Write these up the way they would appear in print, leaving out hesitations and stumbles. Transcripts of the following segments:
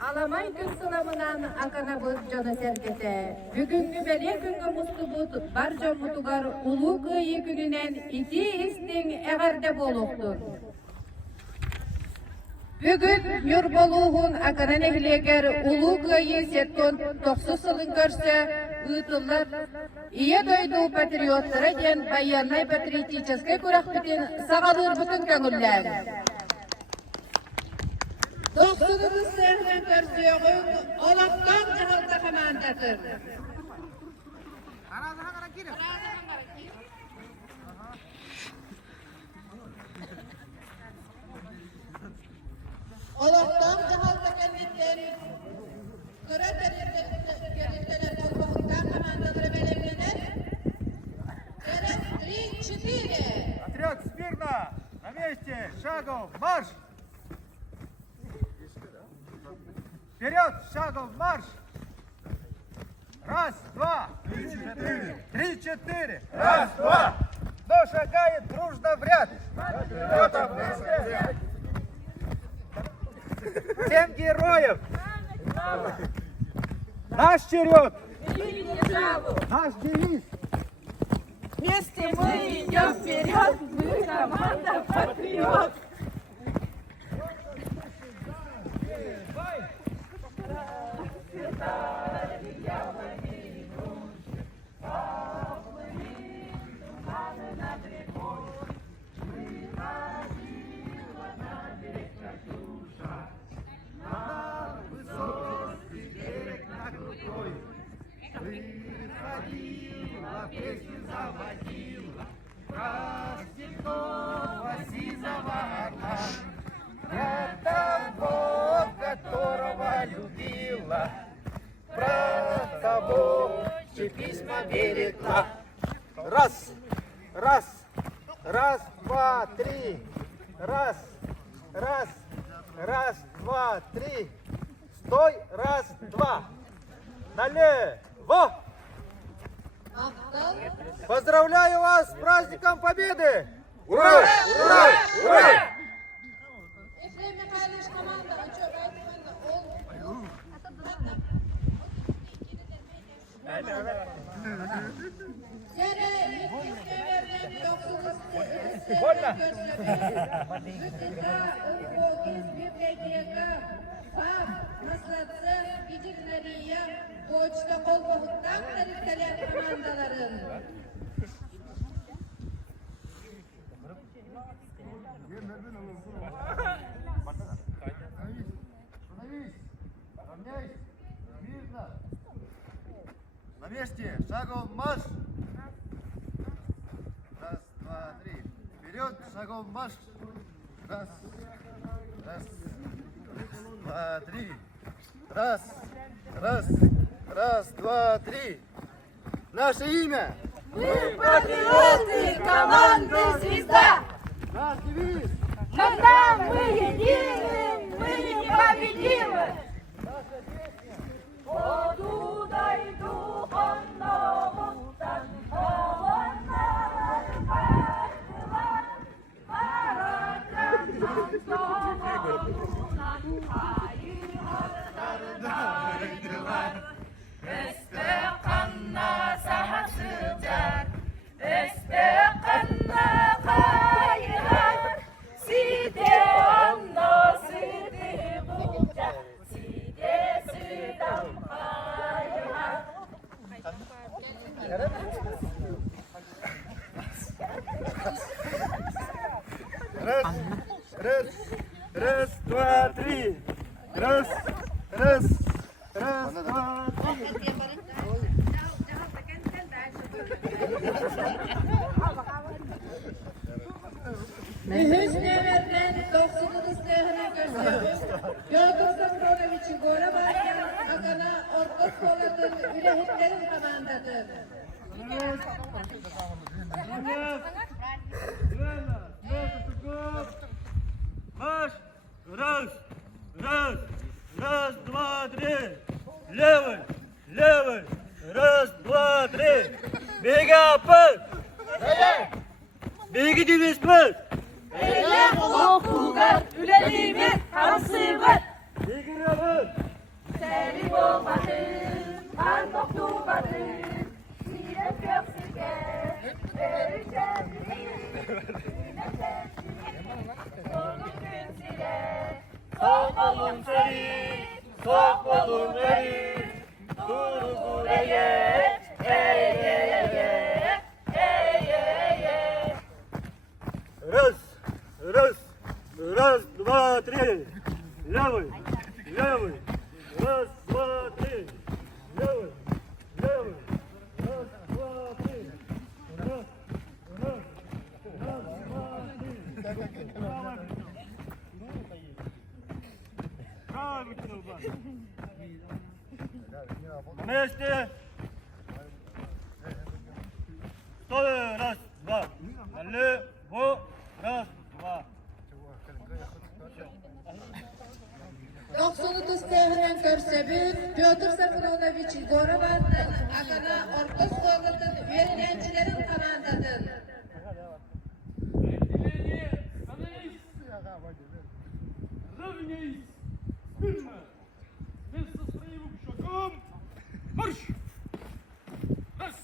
Alamay gün sılamından akanabız canı serkete. Bugünkü beli günü mustubut barca mutugar ulu kıyı gününen iti istin eğerde boluktur. Bugün Mürboluğun akanan ehliyeger ulu kıyı setkon 90 yılın görse ıtıllar İyi doyduğu patriotlara gen bayanlay patriotiçeske kurak bütün sağalır bütün gönüller. 90 sehne görseğin olaktan cahalda kamandadır. Olaktan cahalda kendikleri kıra kendikleri olmaktan kamandadır belirlenir. Через 3-4. Отряд смирно! На месте! Шагом! Марш! Вперед! Шагом! Марш! Раз, два! 3-4! Раз, два! Кто шагает дружно в ряд? Всем героев! Наш черед! Наш девиз! Вместе мы идем вперед, мы команда «Патриот». Выходила, песню заводила, простецова сизого орла. Я того, которого любила, про того, чьи письма берегла. Раз, раз, раз, два, три, раз, раз, раз, два, три. Стой, раз, два. Налево! Поздравляю вас с праздником Победы! Ура! Ура! Ура! Больно? Почta kolboğundan tarifteler komandaların. На месте, шагом марш! Раз, два, три. Вперед, шагом марш! Раз, раз, два, три. Раз, раз, раз, два, три. Наше имя! Мы патриоты команды «Звезда». Наш девиз! Когда мы едины, мы непобедимы. Наша песня! Оттуда иду онномуттан, оғаннар қайтылар, маратан соғымынан айығырдылар. Өсті қанна сағасыдар, өсті қанна қайығар, сиде онно сыды бұлда, сиде südam қайығар. Раз, раз, два, три. Раз, раз, раз, два, три. Mühüzneverden 90 istihine gösteriyoruz. Yoldur Safronoviç'i gole varken Akana orta koladır, ürehitlerin komandadır. Марш! Раз, раз, раз, два, три. Левый, левый. Раз, два, три. Беги, апыл. Беги, девиз, пыл. Eylem olok bulgar, üleli olun seri, sok olun eri, duru eye, eye. Раз, раз, раз, два, три. Левый, левый. Раз, два, три. Левый, левый. Раз, два, три. Раз, раз, раз, два, три. Правый вытянул бас. Вместе. Стой, раз, два. Налево, раз, два. 90 tevren körsebün Pyotr Safunovich Gorov'un akana orta stolutun öğrencilerin komandadır. Равняйсь! Смирно! Вместе со своим шагом! Марш! Раз,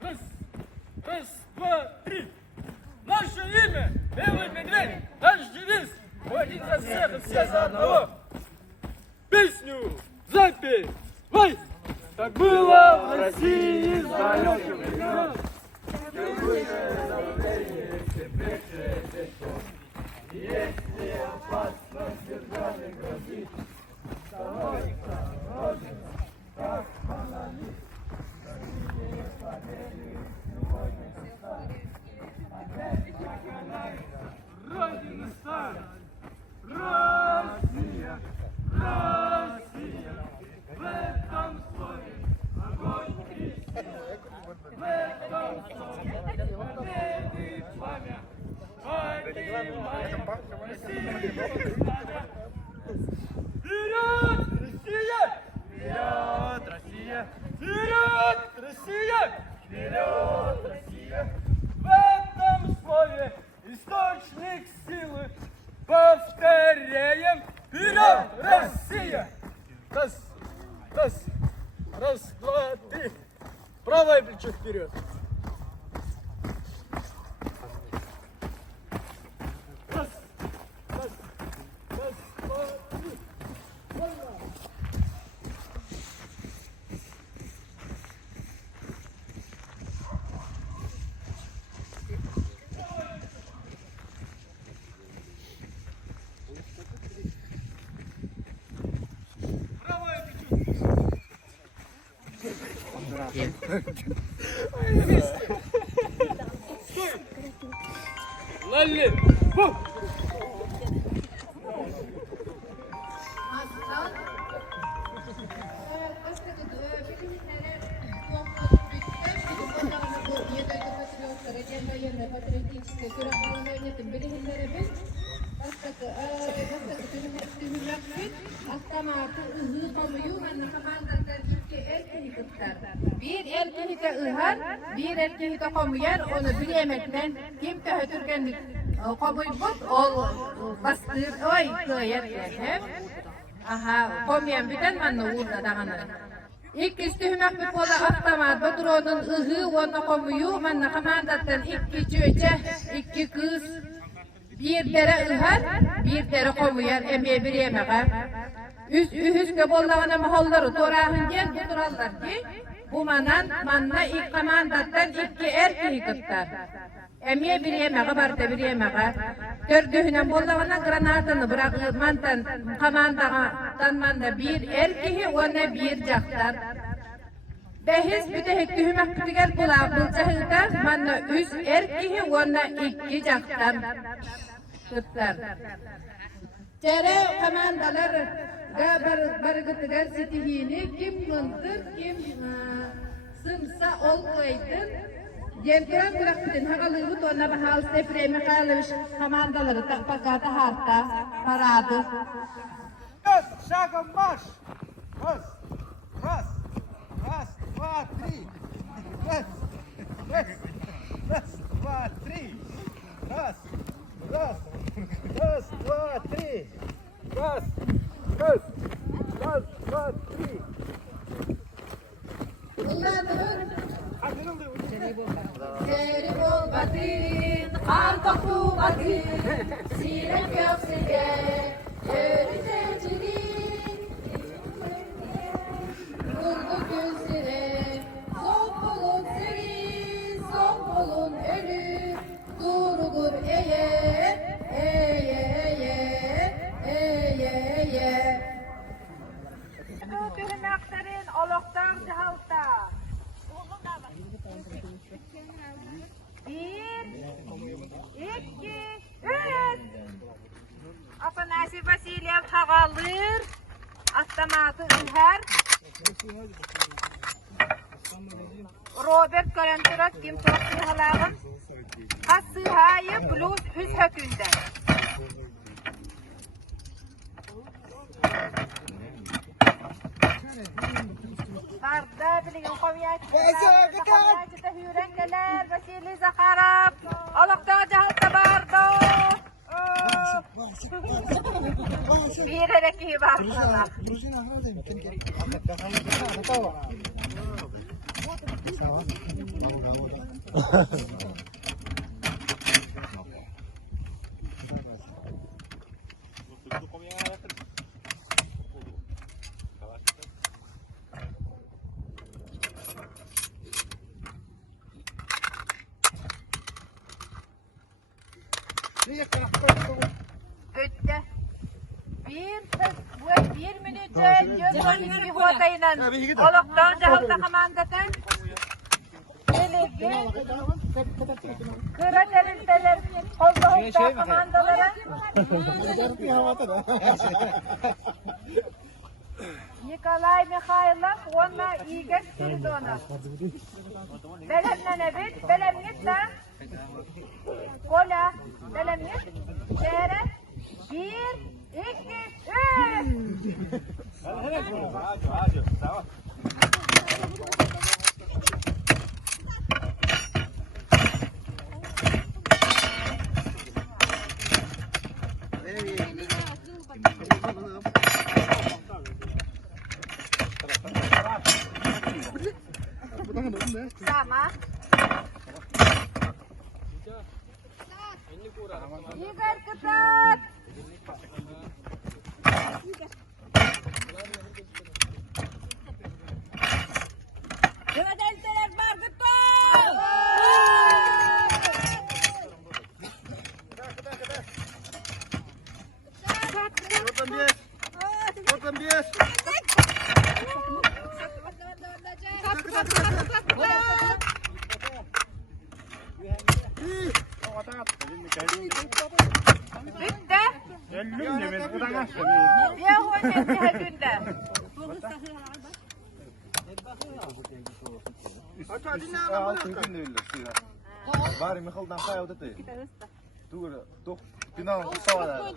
раз, раз, два, три! Наше имя! Белый медведь! Наш девиз! Один за всех и все за одного! Песню запей! Вай! Так было в России с далеких времен! Чем выше давление, тем легче течет. Если опасность державы грозит, становится розен, как монолит. Россия победы сегодня опять покоряется Родина старая. Россия, Россия, в этом слове огонь и сила, в этом слове победы и пламя. Вперед, Россия! Вперед, Россия! Вперед, Россия! Вперед, Россия! В этом слове источник силы. Повторяем! Вперед, Россия! Раз, раз, раз, два, три. Правое плечо вперед. Раз, раз, раз, два, три. Правое плечо. Стой! Лалли! Бум! Aslan, патриотическая курахаланойнетин билигинлеребин автоматы ıhı konuyu ve komandantlar iki erkeği tutar. Bir erkeği de ıhar, bir erkeği de komuyar, onu bilemekten kim köhütürgenlik komuy bot, ol bastır, oy kıyar derken. Aha, komuyan biten manna uğurda dağanır. İlk üstühümek bir pola avtomat, Bodro'nun ıhı, onu komuyu, manna komandantlar iki çöçe, iki kız, bir dere ıhar, bir dere komuyar, emye bir yemeğe. Ühüzge bollağına maholları torahın gel, bu durallar ki, bu manna ilk komandattan iki erkeği kıttar. Emye bir yemeğe, barda bir yemeğe. Dördüğünen bollağına granatını bırakır, mantan komandadan manda bir erkeği, ona bir caktar. Behiz bütehik tühümek kütügel bulağı bulcahıda, manna üz erkeği, ona iki caktar. Kıtlar. Tere komandalar bargıtıgar sitihini kim mındır, kim sımsa olgaydın. Yerkiran bıraktıdın, haqalığıt ona bahal sepremi qalış komandaları takpakata harta paradı. Шагом марш! Раз, раз, раз, два, три. Раз, раз, раз, два, три. Раз, раз, раз, два, три. Раз, раз, раз, два, три. Bunlardır. Seri bol batın, kan topu batın, sirek yok sirke, yürüyecek Georgi Vasilyev Hagalır, Astamatı Ülher, Robert Karanturat Kim Çok Sıhalağın, Has Sıhayı Blues Üz Hökünde. Barda bilgin qaviyatçıda hürengeler, Vasili Zakharov, Aloqda Jahalta Bardo. Bir ereki bardalar. Ötte. Bir minütçe Gökhan'ın bir hotayla Aloqdan Jahalta komandatan Elegi Kıra terilteler Kolda komandalara Nikolay Mikhailov Onna Igor Spiridonov Belemlenebit Belemnitla Kola Belemnit Şehre 1, 2, 3 Sama Igor ketat Gödelteler var gıttol Bitti. Bir hoşçakalın her günde. Bari Mikhal'dan kayavdı da. Dur, final savaşlar.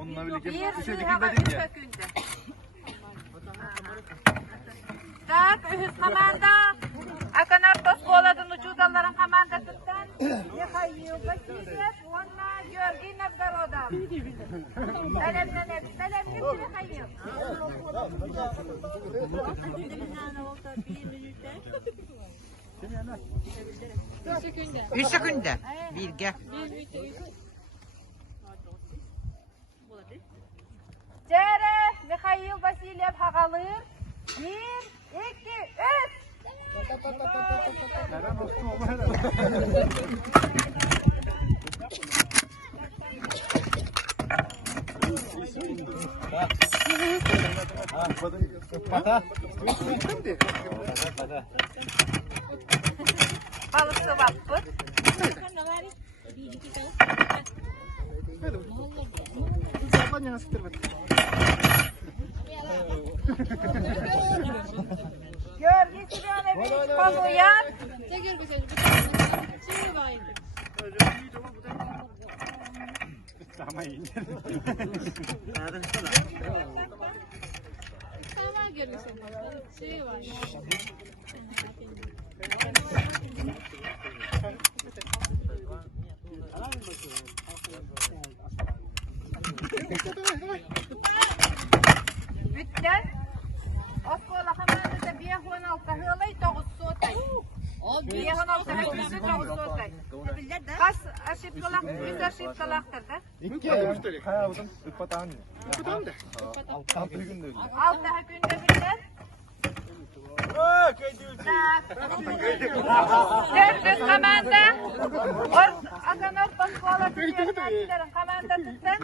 Onunla birlikte Bir düşedik hava gitmedik üç ya. günde. Tak, ühüz komanda. Akanar Toskoladın uçudaların komandasından Mikhail Vasilyev, Onna Georgi Novgorodov. Belemlenebit Mikhail. Üç sekünde. Birge. Cere Mikhail Vasilyev Hagalır. 1, 2, 3 Neden olsun olma herhalde. Balısı vakfı. Georgi Simeonovich Poluyan. Bütün Oskola komandada bir 16 hılay 9 sotay. Bir 16 hılay 9 sotay. Kas aşıpkalak, biz aşıpkalaktır da. İki kayavdım, ıpatan. Altı günde öyle. 6 günde bilir. Dördüz komanda. Akanor Toskola Tüyerkanların komandasından.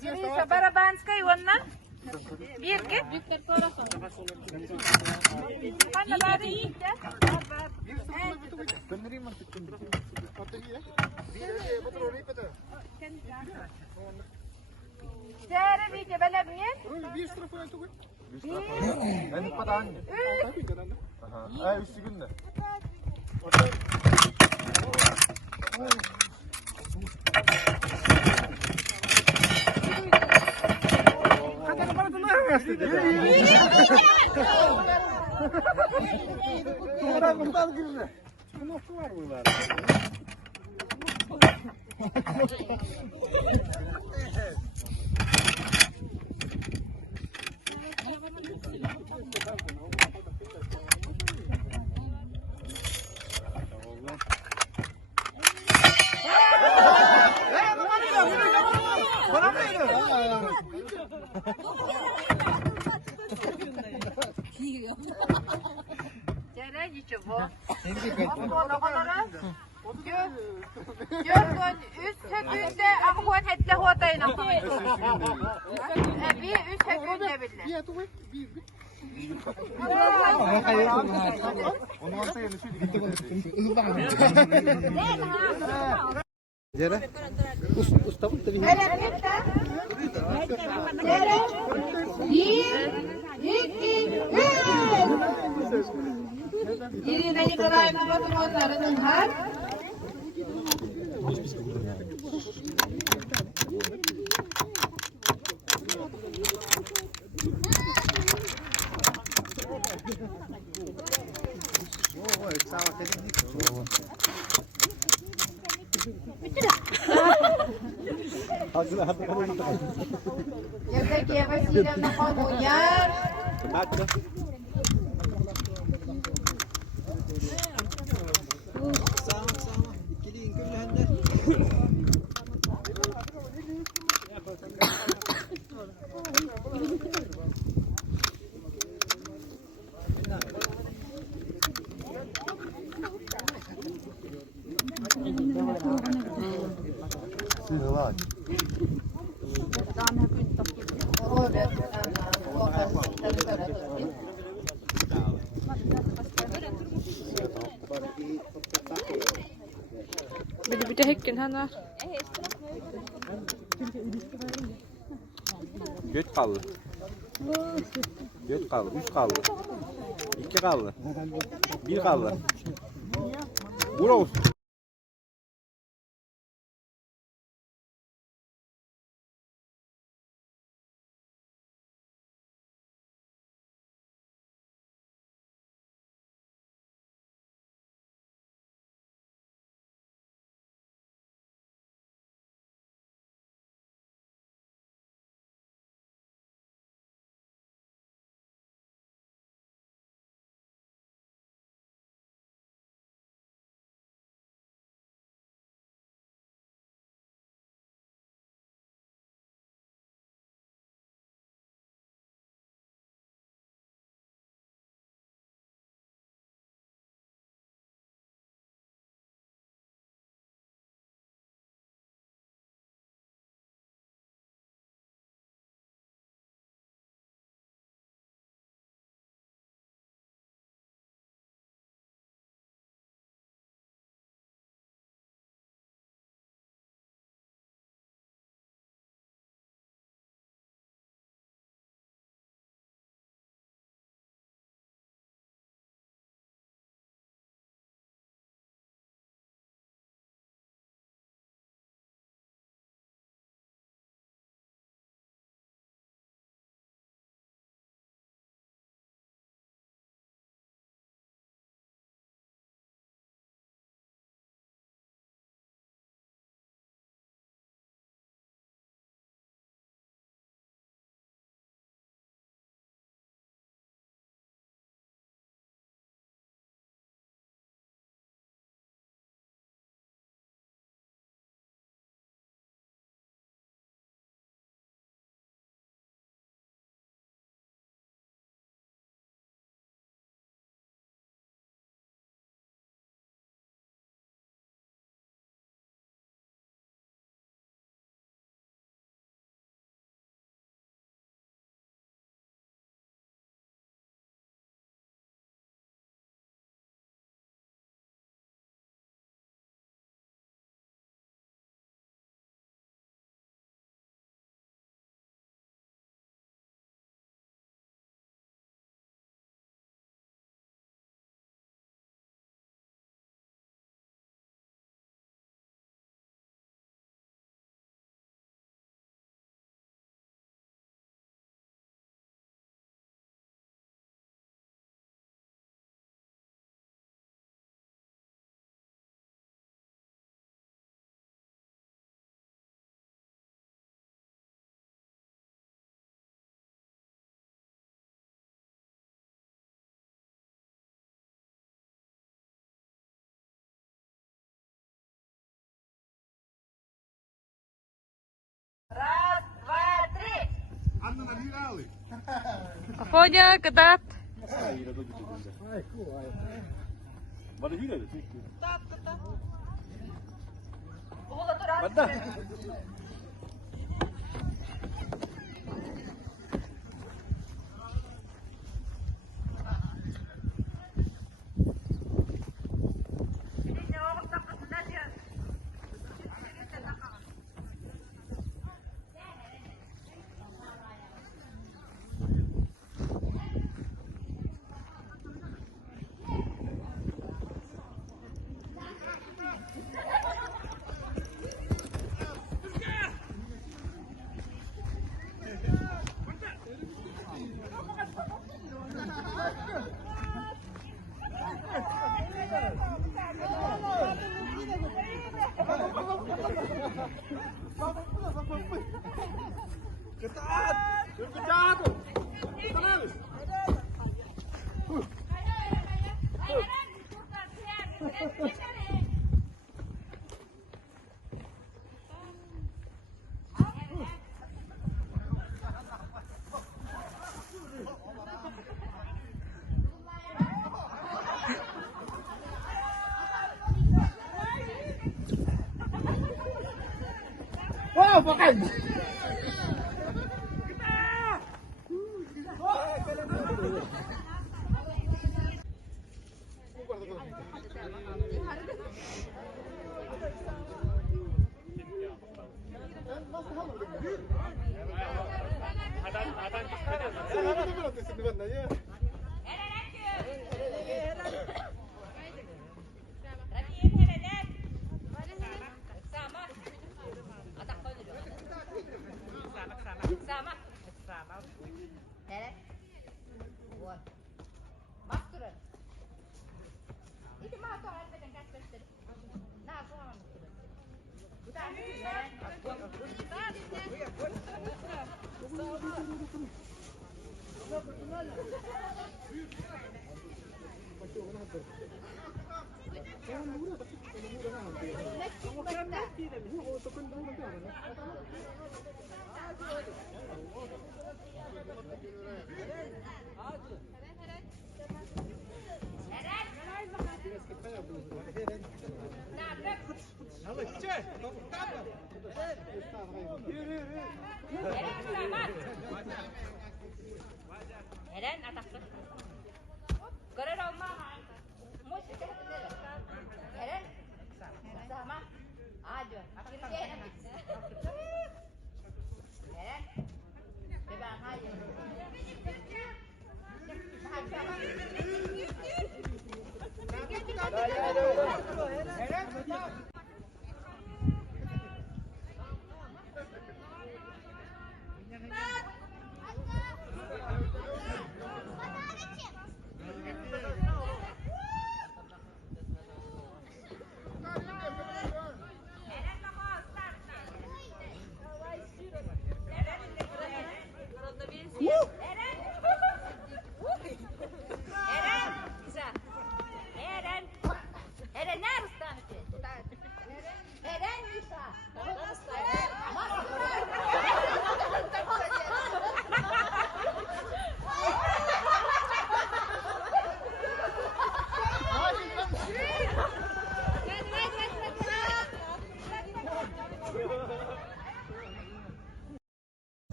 Girişe Barabanskay onunla. Bir ki. Kanka bari iyice. Döndüreyim artık şimdi. Neçe belemeyen? Ben de patan. Aha. Üstü günde. Cere içi bu. Oğlanlara. Görgün üst hükümde akıvan hetle hotayına. Bir üst hükümde bile. Irina Nikolaevna Batımonlarının har. Yevdeki Vasilyevna Kovulyar. Bir de hekken hana. Göt kaldı. Göt kaldı. 3 kaldı. 2 kaldı. 1 kaldı. Vur olsun. Afonya ketat. Bana yine de tek. Oğla dur. Bada. Ketat. Ketat. Tenang. Wow, makan. Eren ataklı. Görer olma. Muş Eren. Sama. Ajo. Akhirnya Eren. Bebang aja.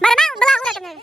Maramang belah udah temen.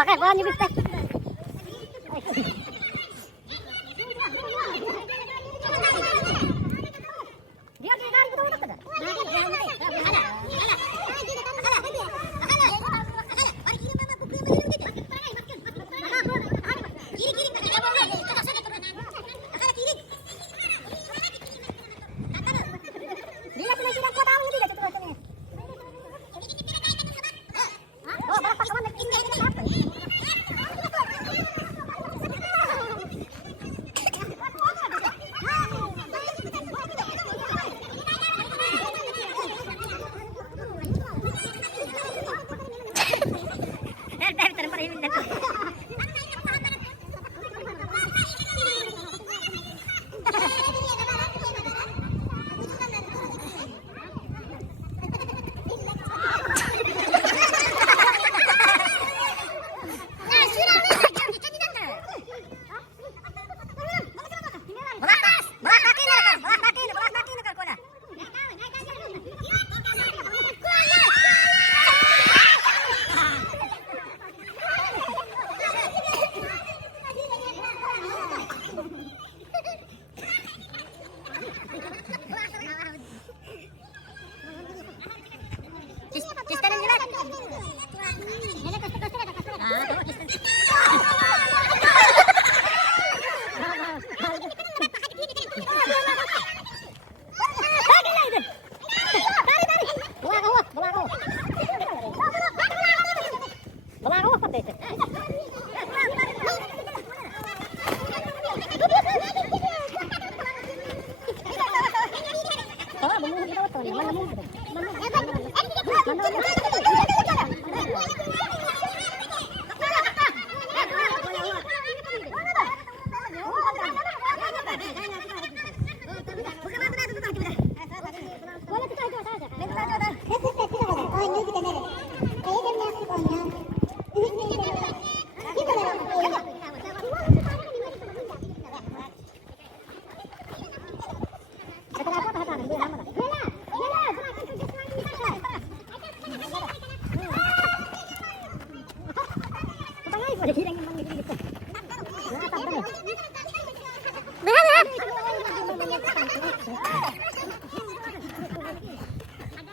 Pakai bola nyubit teh. Dia kan betul betul.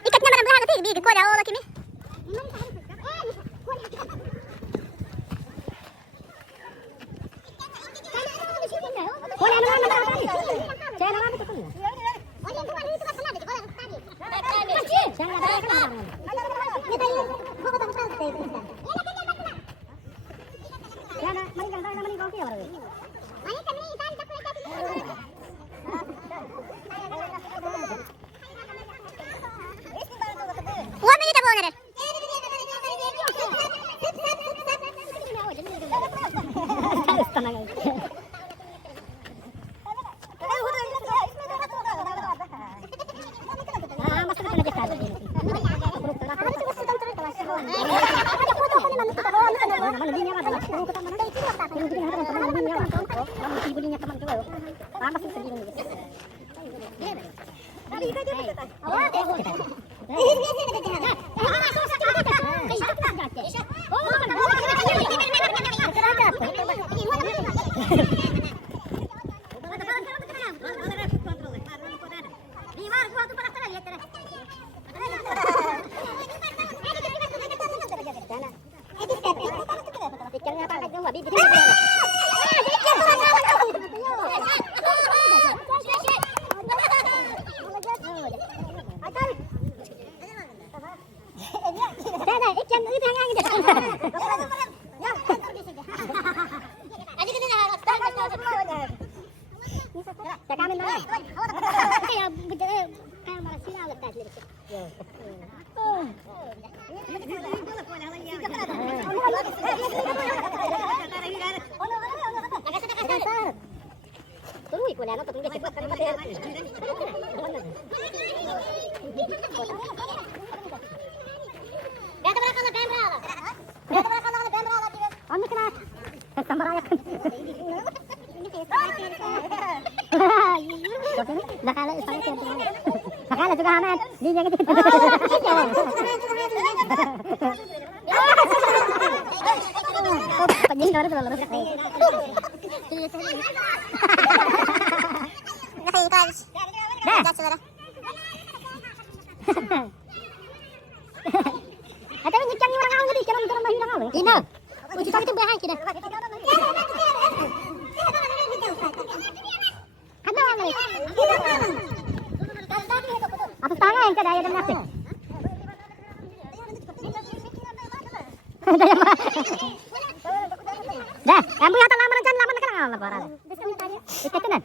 Ikatnya mana belakang sih? Di kuda lagi nih. Jangan Nakala juga Ahmed, dia gitu. Pagin baru tuh lurus. Ada nyikang orang awal tadi, cara mahir awal. Ina. Uji itu bahaya kita. Ada apa nih? Atas tangan yang kedaya dan nasi. Dah, kamu yang tak lama rencana lama nak kenal apa? Ikat kan?